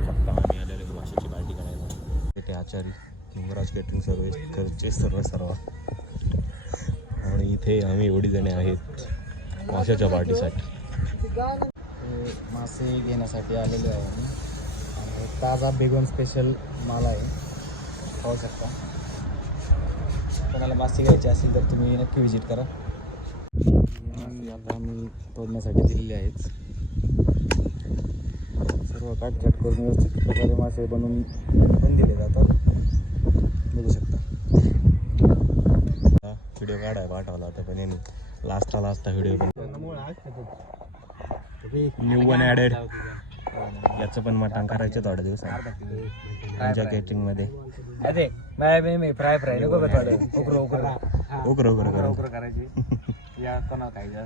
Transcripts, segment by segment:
बघू शकता आम्ही आलेलो माशाची पार्टी करायला. येथे आचारी युवराज केटरिंग सर्व्हिस घरचे सर्व आणि इथे आम्ही एवढी जणे आहेत माशाच्या पार्टीसाठी. मासे घेण्यासाठी आलेलो आहे आम्ही आणि ताजा बेगोन स्पेशल माल आहे, पाहू शकता. कोणाला मासे घ्यायचे असेल तर तुम्ही नक्की विजिट करा. मासे आता आम्ही तोडण्यासाठी दिलेले आहेत. सर्व काटछाट करून व्यवस्थित प्रकारे मासे बनवून पण दिले जातात, बघू शकता. व्हिडिओ काढाय पाठवला होता पण यांनी लास्टचा व्हिडिओ पण न्यू वन ॲडेड. याचं पण मटण करायचं थोड्या दिवसात तुमच्या केटरिंगमध्ये. अरे नाही फ्राय नको उकरं करायची या कोणाला खायचं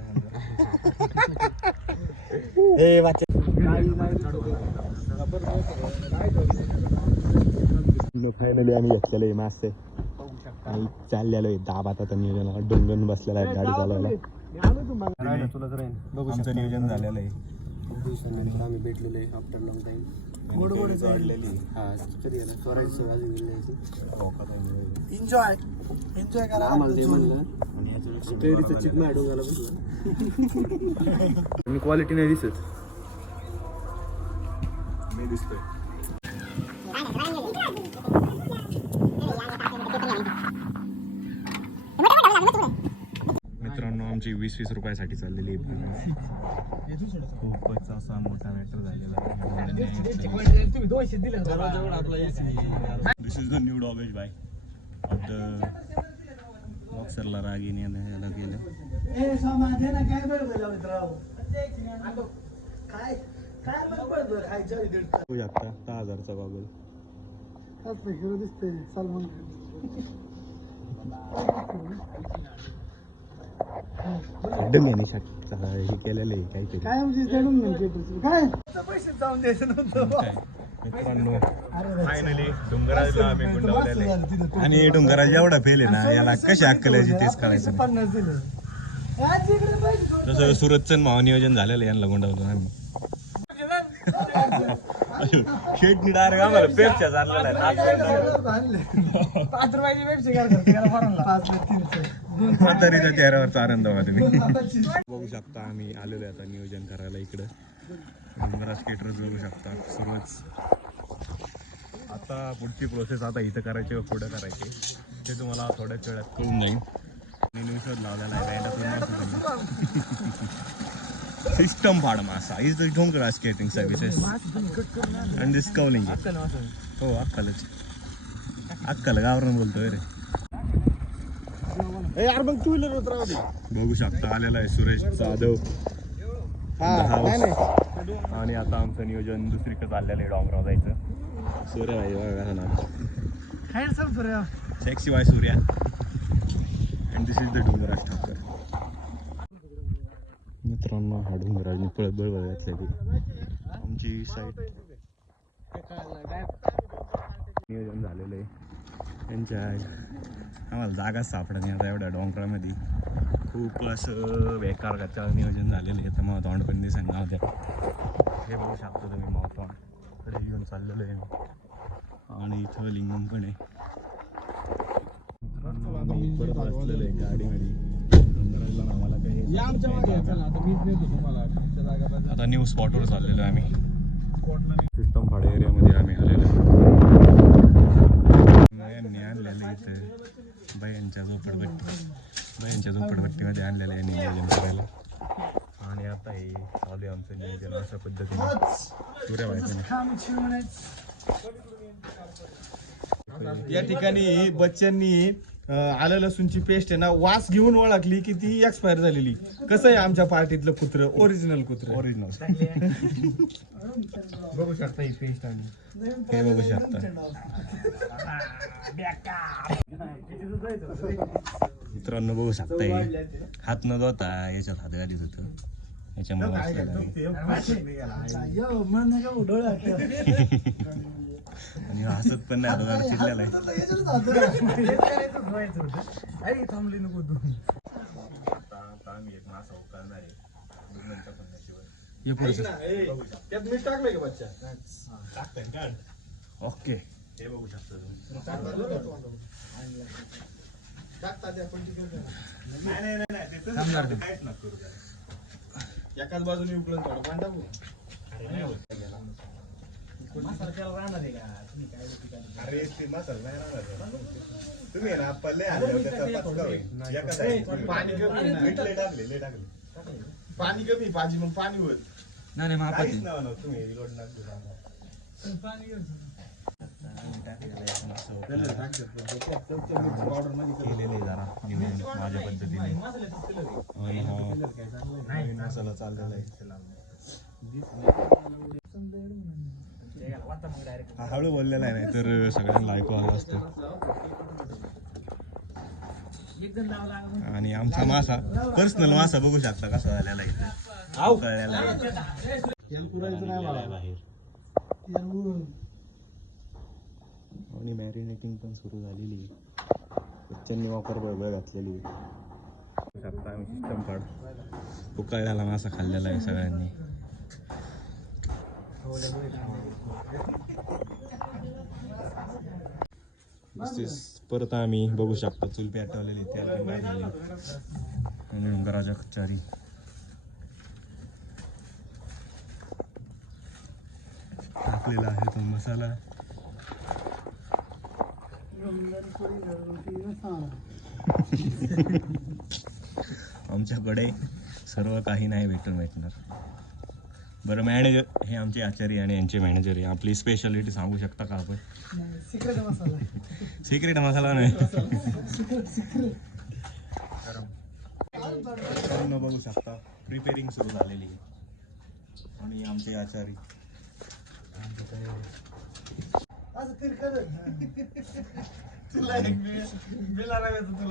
फायनली आम्ही घेतलेलं आहे मासे आणि चाललेलो आहे दाबात. आता नियोजन डोंगन बसलेला आहे गाडी चालवायला. आमचं नियोजन झालेलं आहे. दिवसानंतर आम्ही भेटलेलो आहे आफ्टर लॉंग टाईम. वाढलेली कधी गेला स्वराज एन्जॉय करा आम्हाला ते म्हणलं मी क्वालिटी नाही दिसत. मी दिसतोय. मित्रांनो आमची 20-20 रुपयासाठी चाललेली खूपच असा मोठा मॅटर झालेला आहे. This is the new dogs by of the बॉक्सरला रागीने याला गेलं. बघू शकता 10,000चा गॉगल. एकदम याने हे केलेलं आहे काहीतरी मित्रांनो. फायनली डोंगराजला आम्ही गुंडावलेलं आहे आणि डोंगराज एवढा फेल आहे ना, याला कशी अक्कल यायची तेच करायचं. जसं सुरतचं भाव नियोजन झालेलं यांना गुंडावलं आम्ही. शेटनी डायरेक्ट आम्हाला पेपच्या चाललेला म्हातारीच्या चेहऱ्यावरचा आनंद बघा तुम्ही. बघू शकता आम्ही आलेलो आता नियोजन करायला इकडं. डोंगराज केटरर्स बघू शकता सुरुच. आता पुढची प्रोसेस आता इथं करायची व पुढं करायची ते तुम्हाला थोड्याच वेळात कळून जाईल. मी शोध लावलेला आहे सिस्टम फाड मासा is the Dongraj catering services and this कवलिंग. हो अक्कल गावरून बोलतोय रे. बघू शकता आलेला आहे सुरेश जाधव आणि आता आमचं नियोजन दुसरीकडे चाललेलं आहे डोंगरावर जायचं. सूर्या भाई बघा sexy by Surya and this is the Dongraj Thakar. मित्रांनो हा डोंगराजने पळत बळबळ घातलेली आमची साईड नियोजन झालेलं आहे. त्यांच्या आम्हाला जागाच सापडत नाही आता एवढ्या डोंगरामध्ये. खूप असं बेकार कच्चा नियोजन झालेलं आहे. तर मग तोंड पण दिसेल ना होत्या. हे बघू शकतो तुम्ही मावतोंड घेऊन चाललेलं आहे आणि इथं लिंगम पण आहे. आम्ही परत बसलेलो आहे गाडीमध्ये. डोंगराजला आम्हाला काही आता न्यू स्पॉटवर चाललेलो आहे आम्ही. सिस्टम फाड एरियामध्ये आम्ही आलेलो आणलेलं इथं बायांच्या झोपडपट्टीमध्ये आणलेलं आहे नियोजन करायला. आणि आता हे चालू आहे आमचं नियोजन अशा पद्धतीने सूर्या माहिती. या ठिकाणी बच्चांनी आलं लसूणची पेस्ट आहे ना वास घेऊन ओळखली की ती एक्सपायर झालेली. कसं आहे आमच्या पार्टीतलं कुत्र ओरिजिनल बघू शकता ही पेस्ट आणि हे बघू शकता. मित्रांनो बघू शकता हे हात न धुता याच्यात हात घालीत होतं याच्यामुळे आणि हसत पण नाही आता चिडलेला आहे. आम्ही एक मासा उकळणार आहे डोंगराच्या पंढरीवर. हे पुढचं त्यात मीठ टाकलंय का बच्चा? टाकताय काढ. ओके हे बघू शकता तुम्ही. नाही ते तसंच थांब जरा. टाकते, काहीच नका करू त्याला. एकाच बाजूने उकळून थोडं पाणी टाकू. अरे नाही होत. अरे ते मसाला नाही राहणार त्याला. तुम्ही आहे ना पल्ले आणल्यावर त्याचा पचका होईल. एका side पाणी कमी आहे मीठ ना. लय टाकले. पाणी कमी भाजी मग पाणी होत. नाही मापात काहीच आहे. नाही म्हणत तुम्ही लोड नका करू आम्हाला. केलेले जरा निवडून माझ्या पद्धतीने आणि हा नवीन मसाला चाललेला आहे. हा हळू बोललेला आहे नाही तर सगळ्यांना ऐकू आलं असतं. आणि आमचा मासा पर्सनल मासा बघू शकता कसा झालेला आहे इथे. उकळलेला आहे. बाहेर आणि मॅरिनेटिंग पण सुरू झालेली आहे. बच्चांनी वापर बळबळ घातलेली आहे. आता आम्ही सिस्टम काढ उकळलेला मासा खाल्लेला आहे सगळ्यांनी. परत आम्ही बघू शकता चूल पेटवलेली त्याला आणि गराजा कचारी टाकलेला आहे तो मसाला. आमच्याकडे सर्व काही नाही भेटणार. बरं मॅनेजर हे आमचे आचार्य आणि यांचे मॅनेजर आहे. आपली स्पेशालिटी सांगू शकता का आपण? सिक्रेट मसाला नाही. पूर्ण बघू शकता प्रिपेरिंग सुरू झालेली आहे. आणि आमचे आचार्य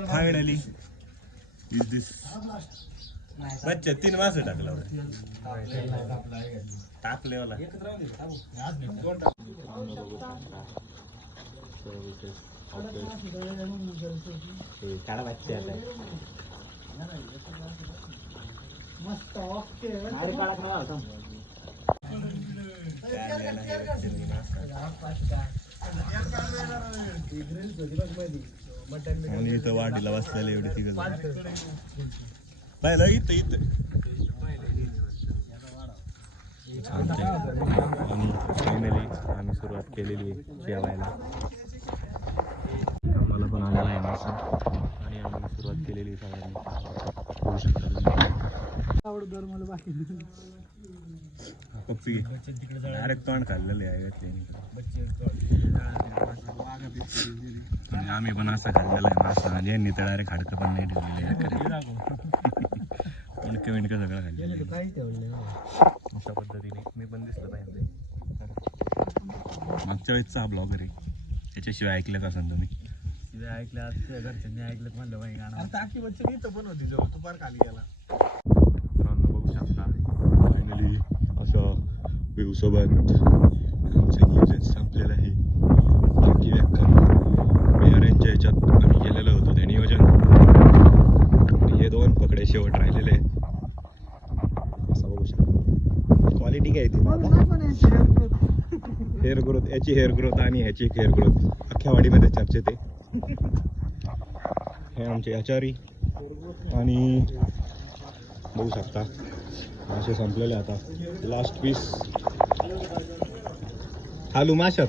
फायनली इज दिस बच्चा 3 वाजता टाकला टाकले वाला. आणि इथं वाटीला बसलेले एवढी तिघ पाहिलं इथं आणि फायनली आम्ही सुरुवात केलेली आहे जेवायला. आम्हाला पण आलेला आहे मासा आणि आम्ही सुरुवात केलेली सगळ्यांनी होऊ शकता पप्पी डायरेक्ट तोंड खाल्लेले आहे. आम्ही पण असं खाल्लेला आहे मासा आणि यांनी तर डायरेक्ट हाडकं पण नाही ठेवलेले आहे. मिणकं सगळं खाल्लेलं अशा पद्धतीने मी पण दिसलं पाहिजे. मागच्या वेळेसचा हा ब्लॉगर आहे. त्याच्याशिवाय ऐकलं का असेल तुम्ही? ऐकलं घरच्यांनी ऐकलं म्हणलं बाई गाणं. टाकी बच्चे इथं पण होती जवळ तू पार खाली गेला. मित्रांनो बघू शकता फायनली असं व्ह्यू सोबत आमचं नियोजन संपलेलं आहे. बाकी बिहारांच्या ह्याच्यात आम्ही गेलेलो होतो ते नियोजन आणि हे 2 पकडे शेवट राहिलेले आहेत. असं बघू शकता क्वालिटी काय ती हेअर ग्रोथ याची हेअर ग्रोथ आणि ह्याची हेअर ग्रोथ अख्ख्या वाडीमध्ये चर्चेत आहे. हे आमचे आचारी आणि बघू शकता मासे संपलेले आता. लास्ट पीस आलू माशात